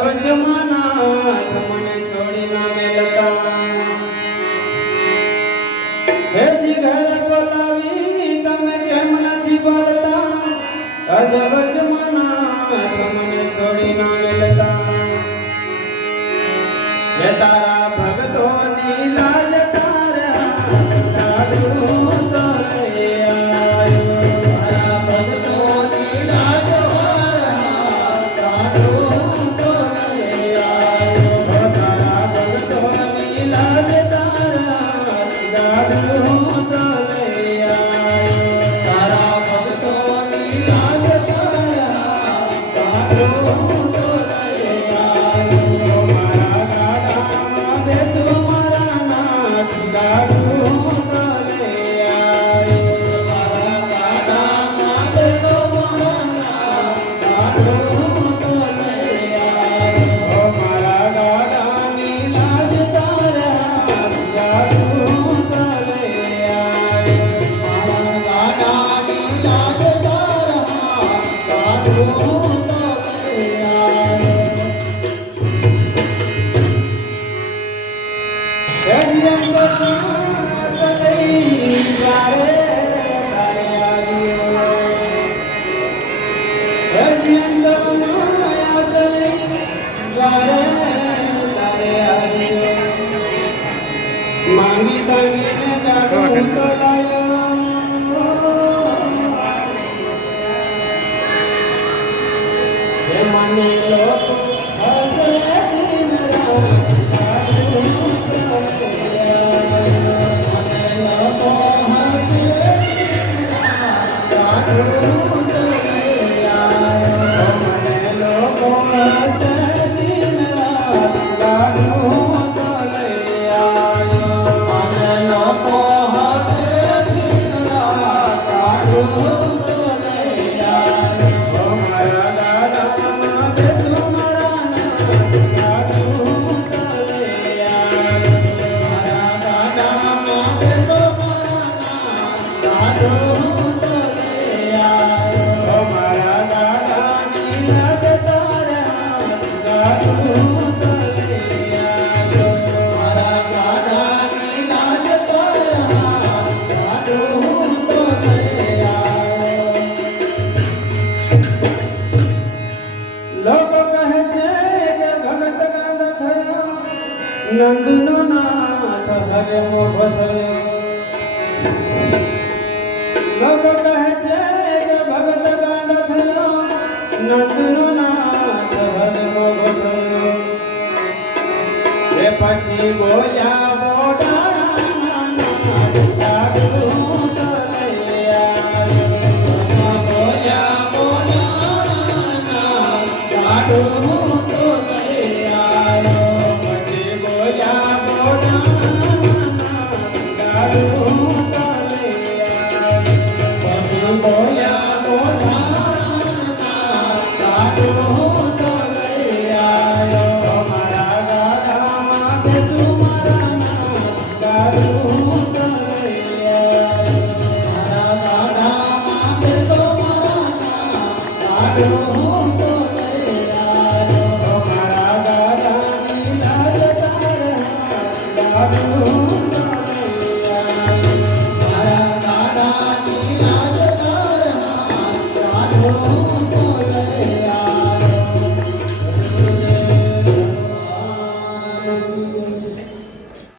અજબ જમાના તમને છોડી ના મેલતા હે જી ઘરે બોલાવી તમે કેમ નથી બોલતા અજબ જમાના તમને છોડી ના મેલતા હે તારા ભગતોની લાજ તારા સાધુ તો લઈ આવ્યો તારા ભગતોની લાજ માંગી તાંગીને ગાડું તો લાયો હે મને લોકો હસે દિન રાત ગાડું તો લાયો મને લોકો હસે દિન રાત ગાડું તો લાયો મને લોકો હસે દિન રાત ગાડું નંદનો નાથ હવે મોભો થયો લોકો કહે છે કે ભગત ગાંડો થયો નંદનો નાથ હવે મોભો થયો એ પછી બોલ્યા બોડા Oh